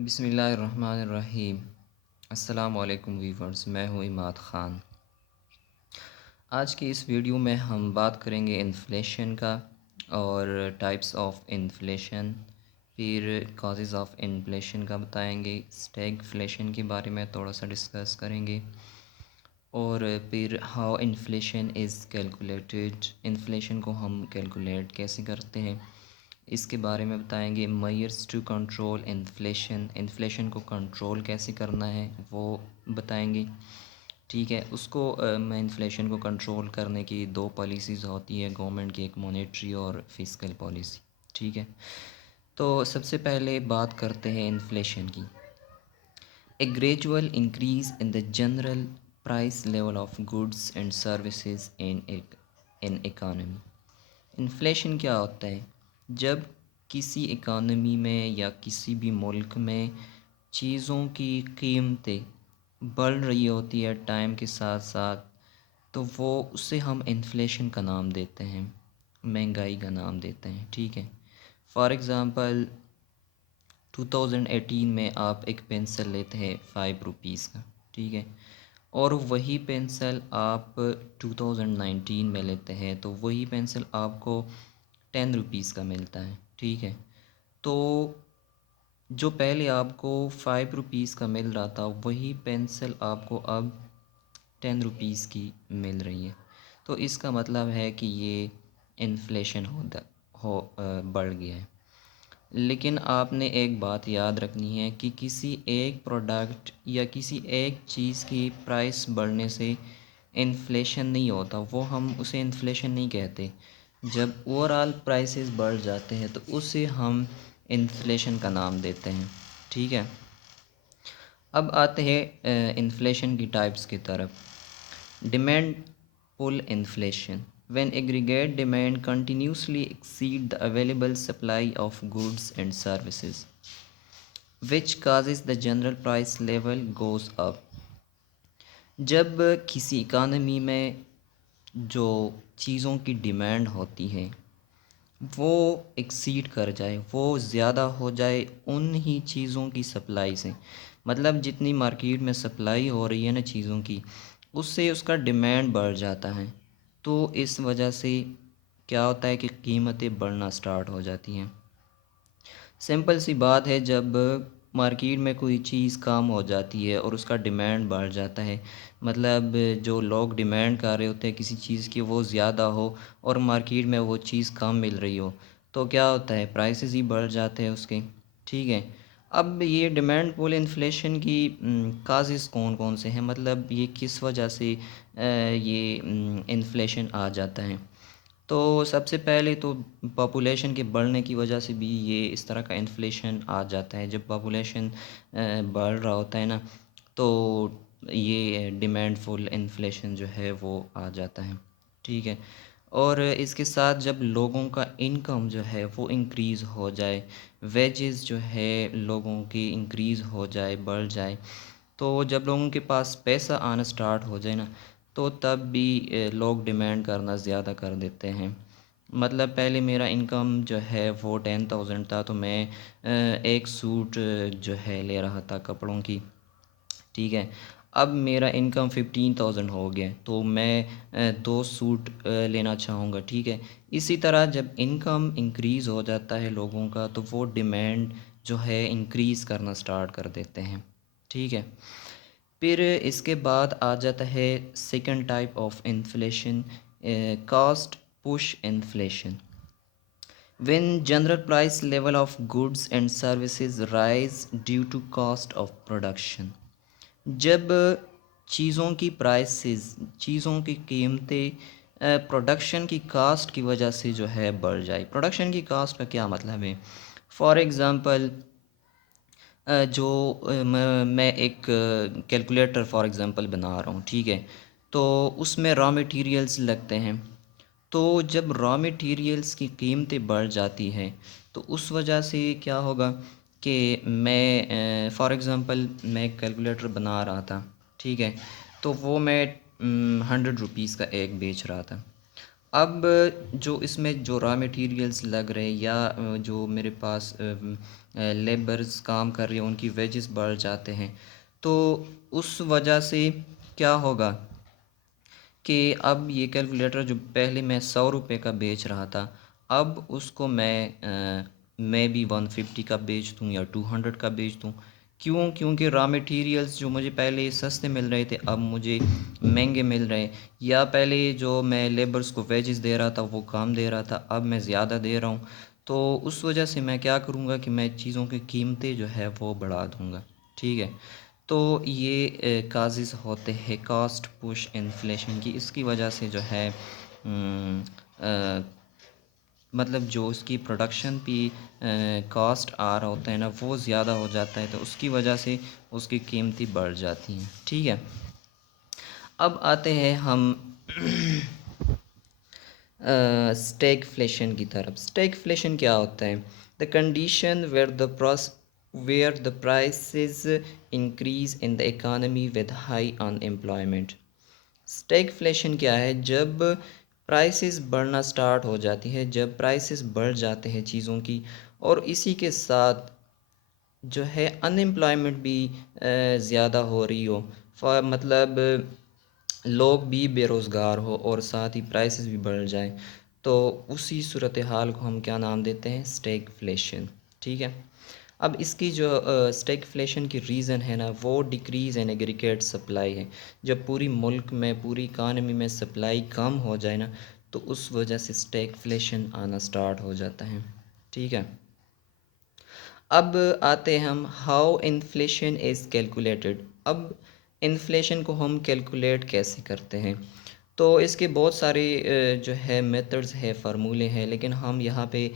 बिस्मिल्लाहिर्रहमानिर्रहीम। अस्सलाम वालेकुम वीवर्स, मैं हूँ इमाद ख़ान। आज की इस वीडियो में हम बात करेंगे इन्फ्लेशन का और टाइप्स ऑफ इन्फ्लेशन, फिर कॉजेज़ ऑफ इन्फ्लेशन का बताएंगे, स्टैगफ्लेशन के बारे में थोड़ा सा डिस्कस करेंगे और फिर how inflation is calculated, inflation को हम कैलकुलेट कैसे करते हैं इसके बारे में बताएंगे। Measures to control inflation, inflation को कंट्रोल कैसे करना है वो बताएंगे। ठीक है, उसको मैं इन्फ्लेशन को कंट्रोल करने की दो पॉलिसीज़ होती है गवर्नमेंट की, एक मॉनेटरी और फिस्कल पॉलिसी। ठीक है, तो सबसे पहले बात करते हैं इन्फ्लेशन की। ए gradual increase in the general price level of goods and services in economy. Inflation क्या होता है? जब किसी इकानमी में या किसी भी मुल्क में चीज़ों की कीमतें बढ़ रही होती है टाइम के साथ साथ, तो वो उसे हम इन्फ्लेशन का नाम देते हैं, महंगाई का नाम देते हैं। ठीक है, फॉर एग्ज़ाम्पल 2018 में आप एक पेंसिल लेते हैं 5 रुपीज़ का। ठीक है, और वही पेंसिल आप 2019 में लेते हैं तो वही पेंसिल आपको 10 रुपीज़ का मिलता है। ठीक है, तो जो पहले आपको 5 रुपीज़ का मिल रहा था वही पेंसिल आपको अब 10 रुपीज़ की मिल रही है। तो इसका मतलब है कि ये इन्फ्लेशन बढ़ गया है। लेकिन आपने एक बात याद रखनी है कि किसी एक प्रोडक्ट या किसी एक चीज़ की प्राइस बढ़ने से इन्फ्लेशन नहीं होता, वो हम उसे इन्फ्लेशन नहीं कहते। जब ओवरऑल प्राइसेस बढ़ जाते हैं तो उसे हम इन्फ्लेशन का नाम देते हैं। ठीक है, अब आते हैं इन्फ्लेशन की टाइप्स की तरफ। Demand pull inflation, when aggregate demand continuously exceed the available supply of goods and services, which causes the general price level goes up। जब किसी इकानमी में जो चीज़ों की डिमांड होती है वो एक्सीड कर जाए, वो ज़्यादा हो जाए उन ही चीज़ों की सप्लाई से, मतलब जितनी मार्केट में सप्लाई हो रही है ना चीज़ों की, उससे उसका डिमांड बढ़ जाता है। तो इस वजह से क्या होता है कि कीमतें बढ़ना स्टार्ट हो जाती हैं। सिंपल सी बात है, जब मार्केट में कोई चीज़ कम हो जाती है और उसका डिमांड बढ़ जाता है, मतलब जो लोग डिमांड कर रहे होते हैं किसी चीज़ की वो ज़्यादा हो और मार्केट में वो चीज़ कम मिल रही हो, तो क्या होता है, प्राइसेस ही बढ़ जाते हैं उसके। ठीक है, अब ये डिमांड पुल इन्फ्लेशन की काजेज़ कौन कौन से हैं, मतलब ये किस वजह से ये इन्फ्लेशन आ जाता है। तो सबसे पहले तो पॉपुलेशन के बढ़ने की वजह से भी ये इस तरह का इन्फ्लेशन आ जाता है। जब पॉपुलेशन बढ़ रहा होता है ना, तो ये डिमांडफुल इन्फ्लेशन जो है वो आ जाता है। ठीक है, और इसके साथ जब लोगों का इनकम जो है वो इंक्रीज़ हो जाए, वेजेस जो है लोगों की इंक्रीज़ हो जाए, बढ़ जाए, तो जब लोगों के पास पैसा आना स्टार्ट हो जाए ना, तो तब भी लोग डिमांड करना ज़्यादा कर देते हैं। मतलब पहले मेरा इनकम जो है वो 10,000 था, तो मैं एक सूट जो है ले रहा था कपड़ों की। ठीक है, अब मेरा इनकम 15,000 हो गया, तो मैं दो सूट लेना चाहूँगा। ठीक है, इसी तरह जब इनकम इंक्रीज़ हो जाता है लोगों का, तो वो डिमांड जो है इंक्रीज़ करना स्टार्ट कर देते हैं। ठीक है, फिर इसके बाद आ जाता है second type of inflation, cost push inflation, when general price level of goods and services rise due to cost of production। जब चीज़ों की प्राइसेस, चीज़ों की कीमतें प्रोडक्शन की कास्ट की वजह से जो है बढ़ जाए। प्रोडक्शन की कास्ट का क्या मतलब है? फॉर एग्ज़ाम्पल जो मैं एक कैलकुलेटर फॉर एग्ज़ाम्पल बना रहा हूँ। ठीक है, तो उसमें रॉ मटेरियल्स लगते हैं। तो जब रॉ मटेरियल्स की कीमतें बढ़ जाती हैं तो उस वजह से क्या होगा कि मैं फॉर एग्ज़ाम्पल मैं एक कैलकुलेटर बना रहा था। ठीक है, तो वो मैं 100 रुपीज़ का एक बेच रहा था। अब जो इसमें जो रॉ मटेरियल्स लग रहे हैं या जो मेरे पास लेबर्स काम कर रहे हैं उनकी वेजेस बढ़ जाते हैं, तो उस वजह से क्या होगा कि अब ये कैलकुलेटर जो पहले मैं 100 रुपये का बेच रहा था, अब उसको मैं भी 150 का बेच दूँ या 200 का बेच दूँ। क्यों? क्योंकि रॉ मटेरियल्स जो मुझे पहले सस्ते मिल रहे थे अब मुझे महंगे मिल रहे हैं, या पहले जो मैं लेबर्स को वेजेस दे रहा था वो कम दे रहा था, अब मैं ज़्यादा दे रहा हूँ। तो उस वजह से मैं क्या करूँगा कि मैं चीज़ों की कीमतें जो है वो बढ़ा दूँगा। ठीक है। तो ये काजेज़ होते हैं कॉस्ट पुश इन्फ्लेशन की। इसकी वजह से जो है मतलब जो उसकी प्रोडक्शन पे कॉस्ट आ रहा होता है ना वो ज़्यादा हो जाता है, तो उसकी वजह से उसकी कीमतें बढ़ जाती हैं। ठीक है। अब आते हैं हम स्टैगफ्लेशन की तरफ। स्टैगफ्लेशन क्या होता है? The condition where the prices increase in the economy with high unemployment. Stagflation क्या है? जब प्राइसेस बढ़ना स्टार्ट हो जाती है, जब प्राइसेस बढ़ जाते हैं चीज़ों की, और इसी के साथ जो है अनएम्प्लॉयमेंट भी ज़्यादा हो रही हो, मतलब लोग भी बेरोज़गार हो और साथ ही प्राइसेस भी बढ़ जाए, तो उसी सूरत हाल को हम क्या नाम देते हैं? स्टैगफ्लेशन। ठीक है। अब इसकी जो स्टैगफ्लेशन की रीज़न है ना वो डिक्रीज़ इन एग्रीगेट सप्लाई है। जब पूरी मुल्क में पूरी इकानमी में सप्लाई कम हो जाए ना, तो उस वजह से स्टैगफ्लेशन आना स्टार्ट हो जाता है। ठीक है। अब आते हैं हम हाउ इन्फ्लेशन इज़ कैलकुलेटेड। अब इन्फ्लेशन को हम कैलकुलेट कैसे करते हैं? तो इसके बहुत सारे जो है मेथड्स है, फार्मूले हैं, लेकिन हम यहाँ पे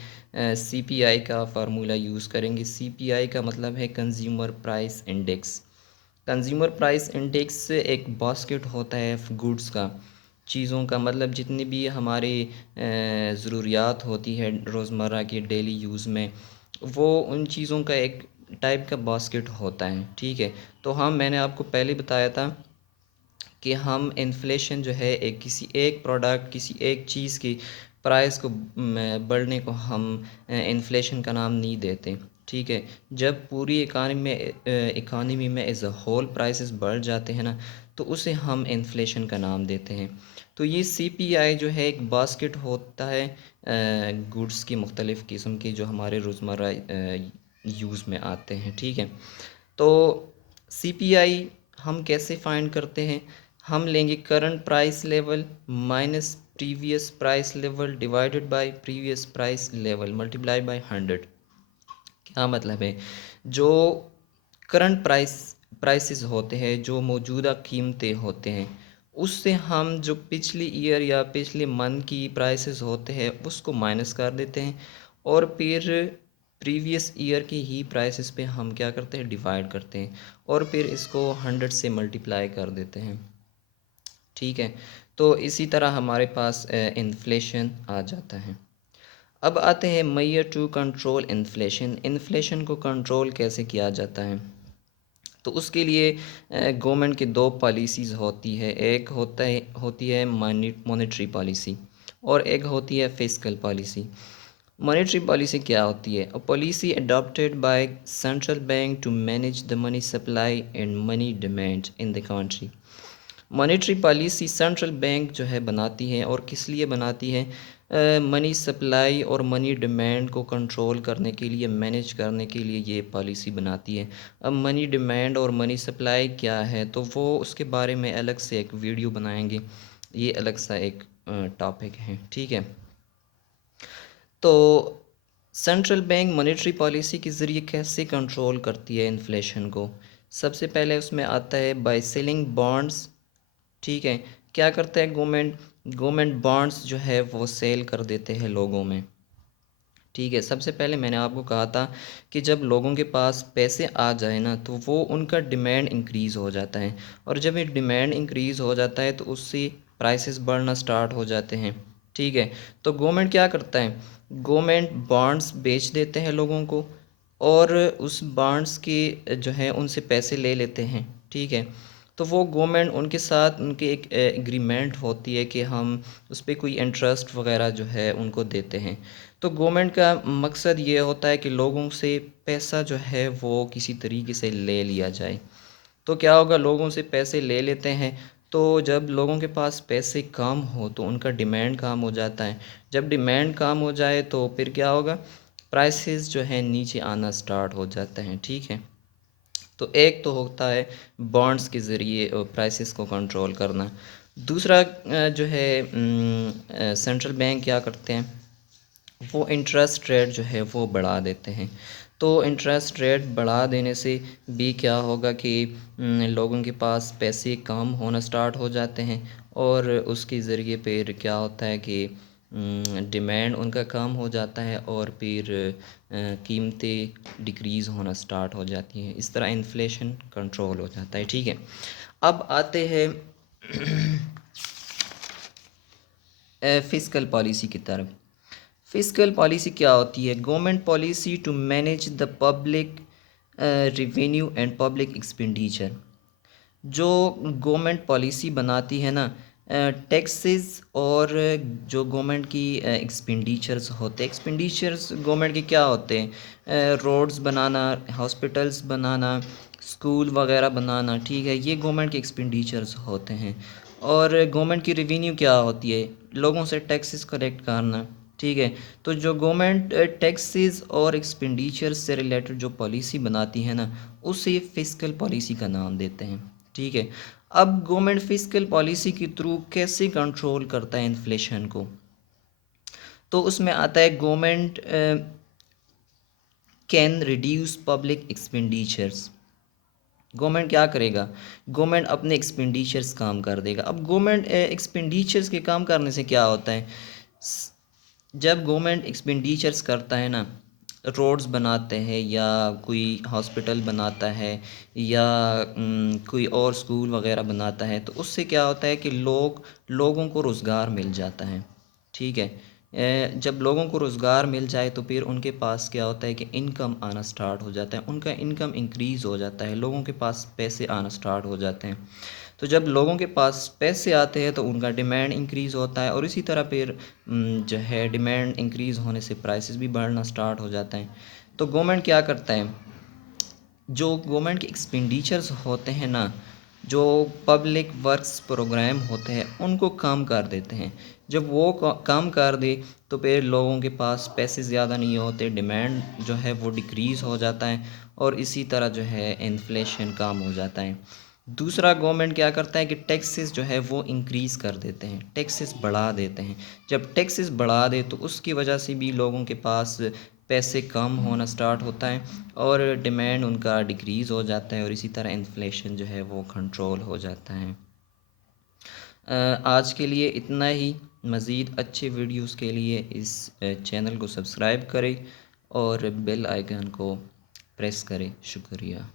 सीपीआई का फार्मूला यूज़ करेंगे। सीपीआई का मतलब है consumer price index. Consumer price index एक बास्केट होता है गुड्स का, चीज़ों का, मतलब जितनी भी हमारे ज़रूरियात होती है रोज़मर्रा के डेली यूज़ में, वो उन चीज़ों का एक टाइप का बास्केट होता है। ठीक है। तो मैंने आपको पहले बताया था कि हम इन्फ्लेशन जो है एक किसी एक प्रोडक्ट किसी एक चीज़ की प्राइस को बढ़ने को हम इन्फ्लेशन का नाम नहीं देते। ठीक है। जब पूरी इकानमी में एज अ होल प्राइसेस बढ़ जाते हैं ना, तो उसे हम इन्फ्लेशन का नाम देते हैं। तो ये सीपीआई जो है एक बास्केट होता है गुड्स की मुख्तलिफ़ किस्म की जो हमारे रोज़मर्रा यूज़ में आते हैं। ठीक है। तो सीपीआई हम कैसे फाइंड करते हैं? हम लेंगे current price level minus previous price level divided by previous price level multiply by 100। क्या मतलब है? जो करंट प्राइसेस होते हैं, जो मौजूदा कीमतें होते हैं, उससे हम जो पिछली ईयर या पिछले मंथ की प्राइसेस होते हैं उसको माइनस कर देते हैं, और फिर प्रीवियस ईयर की ही प्राइसेस पे हम क्या करते हैं? डिवाइड करते हैं, और फिर इसको 100 से मल्टीप्लाई कर देते हैं। ठीक है। तो इसी तरह हमारे पास इन्फ्लेशन आ जाता है। अब आते हैं major to control inflation. Inflation को कंट्रोल कैसे किया जाता है? तो उसके लिए गवर्नमेंट की दो पॉलिसीज़ होती है। एक होती है मॉनेटरी पॉलिसी, और एक होती है फिस्कल पॉलिसी। मॉनेटरी पॉलिसी क्या होती है? A policy adopted by central bank to manage the money supply and money demand in the country. Monetary policy central bank जो है बनाती है, और किस लिए बनाती है? मनी सप्लाई और मनी डिमांड को कंट्रोल करने के लिए, मैनेज करने के लिए ये पॉलिसी बनाती है। अब मनी डिमांड और मनी सप्लाई क्या है, तो वो उसके बारे में अलग से एक वीडियो बनाएंगे, ये अलग सा एक टॉपिक है। ठीक है। तो सेंट्रल बैंक मॉनेटरी पॉलिसी के ज़रिए कैसे कंट्रोल करती है इन्फ्लेशन को? सबसे पहले उसमें आता है बाय सेलिंग बॉन्ड्स। ठीक है। क्या करता है गवर्नमेंट? गवर्नमेंट बॉन्ड्स जो है वो सेल कर देते हैं लोगों में। ठीक है। सबसे पहले मैंने आपको कहा था कि जब लोगों के पास पैसे आ जाए ना, तो वो उनका डिमांड इंक्रीज़ हो जाता है, और जब ये डिमांड इंक्रीज़ हो जाता है तो उससे प्राइसेस बढ़ना स्टार्ट हो जाते हैं। ठीक है। तो गवर्नमेंट क्या करता है? गवर्नमेंट बॉन्ड्स बेच देते हैं लोगों को, और उस बॉन्ड्स के जो है उनसे पैसे ले लेते हैं। ठीक है। तो वो गवर्नमेंट उनके साथ उनके एक एग्रीमेंट होती है कि हम उस पर कोई इंटरेस्ट वगैरह जो है उनको देते हैं। तो गवर्नमेंट का मकसद ये होता है कि लोगों से पैसा जो है वो किसी तरीके से ले लिया जाए। तो क्या होगा, लोगों से पैसे ले लेते हैं, तो जब लोगों के पास पैसे कम हो तो उनका डिमांड कम हो जाता है। जब डिमांड कम हो जाए तो फिर क्या होगा, प्राइसेस जो है नीचे आना स्टार्ट हो जाते हैं। ठीक है, तो एक तो होता है बॉन्ड्स के ज़रिए प्राइसेस को कंट्रोल करना। दूसरा जो है सेंट्रल बैंक क्या करते हैं, वो इंटरेस्ट रेट जो है वो बढ़ा देते हैं। तो इंटरेस्ट रेट बढ़ा देने से भी क्या होगा कि लोगों के पास पैसे कम होना स्टार्ट हो जाते हैं, और उसके ज़रिए फिर क्या होता है कि डिमांड उनका कम हो जाता है, और फिर कीमतें डिक्रीज़ होना स्टार्ट हो जाती हैं। इस तरह इन्फ्लेशन कंट्रोल हो जाता है। ठीक है, अब आते हैं फिस्कल पॉलिसी की तरफ। फिस्कल पॉलिसी क्या होती है, government policy to manage the public revenue and public expenditure. जो गवर्नमेंट पॉलिसी बनाती है ना, टैक्सेस और जो गवर्नमेंट की एक्सपेंडिचर्स होते हैं, एक्सपेंडिचर्स गवर्नमेंट के क्या होते हैं, रोड्स बनाना, हॉस्पिटल्स बनाना, स्कूल वगैरह बनाना। ठीक है, ये गवर्नमेंट के एक्सपेंडिचर्स होते हैं। और गवर्नमेंट की रेवेन्यू क्या होती है, लोगों से टैक्सेस कलेक्ट करना। ठीक है, तो जो गवर्नमेंट टैक्सेस और एक्सपेंडिचर्स से रिलेटेड जो पॉलिसी बनाती है ना, उसे फिस्कल पॉलिसी का नाम देते हैं। ठीक है, अब गवर्नमेंट फिस्कल पॉलिसी के थ्रू कैसे कंट्रोल करता है इन्फ्लेशन को, तो उसमें आता है government can reduce public expenditures. Government क्या करेगा, गवर्नमेंट अपने एक्सपेंडिचर्स काम कर देगा। अब गवर्नमेंट एक्सपेंडिचर्स के काम करने से क्या होता है, जब गवर्नमेंट एक्सपेंडिचर्स करता है ना, रोड्स बनाते हैं या कोई हॉस्पिटल बनाता है या कोई और स्कूल वगैरह बनाता है, तो उससे क्या होता है कि लोगों को रोज़गार मिल जाता है। ठीक है, जब लोगों को रोज़गार मिल जाए तो फिर उनके पास क्या होता है कि इनकम आना स्टार्ट हो जाता है, उनका इनकम इंक्रीज़ हो जाता है, लोगों के पास पैसे आना स्टार्ट हो जाते हैं। तो जब लोगों के पास पैसे आते हैं तो उनका डिमांड इंक्रीज़ होता है, और इसी तरह फिर जो है डिमांड इंक्रीज़ होने से प्राइसेस भी बढ़ना स्टार्ट हो जाते हैं। तो गवर्नमेंट क्या करता है, जो गवर्नमेंट के एक्सपेंडिचर्स होते हैं ना, जो पब्लिक वर्क्स प्रोग्राम होते हैं, उनको कम कर देते हैं। जब वो कम कर दे तो फिर लोगों के पास पैसे ज़्यादा नहीं होते, डिमांड जो है वो डिक्रीज़ हो जाता है, और इसी तरह जो है इन्फ्लेशन कम हो जाता है। दूसरा, गवर्नमेंट क्या करता है कि टैक्सेस जो है वो इंक्रीज़ कर देते हैं, टैक्सेस बढ़ा देते हैं। जब टैक्सेस बढ़ा दे तो उसकी वजह से भी लोगों के पास पैसे कम होना स्टार्ट होता है, और डिमांड उनका डिक्रीज़ हो जाता है, और इसी तरह इन्फ्लेशन जो है वो कंट्रोल हो जाता है। आज के लिए इतना ही। मज़ीद अच्छे वीडियोस के लिए इस चैनल को सब्सक्राइब करें और बेल आइकन को प्रेस करें। शुक्रिया।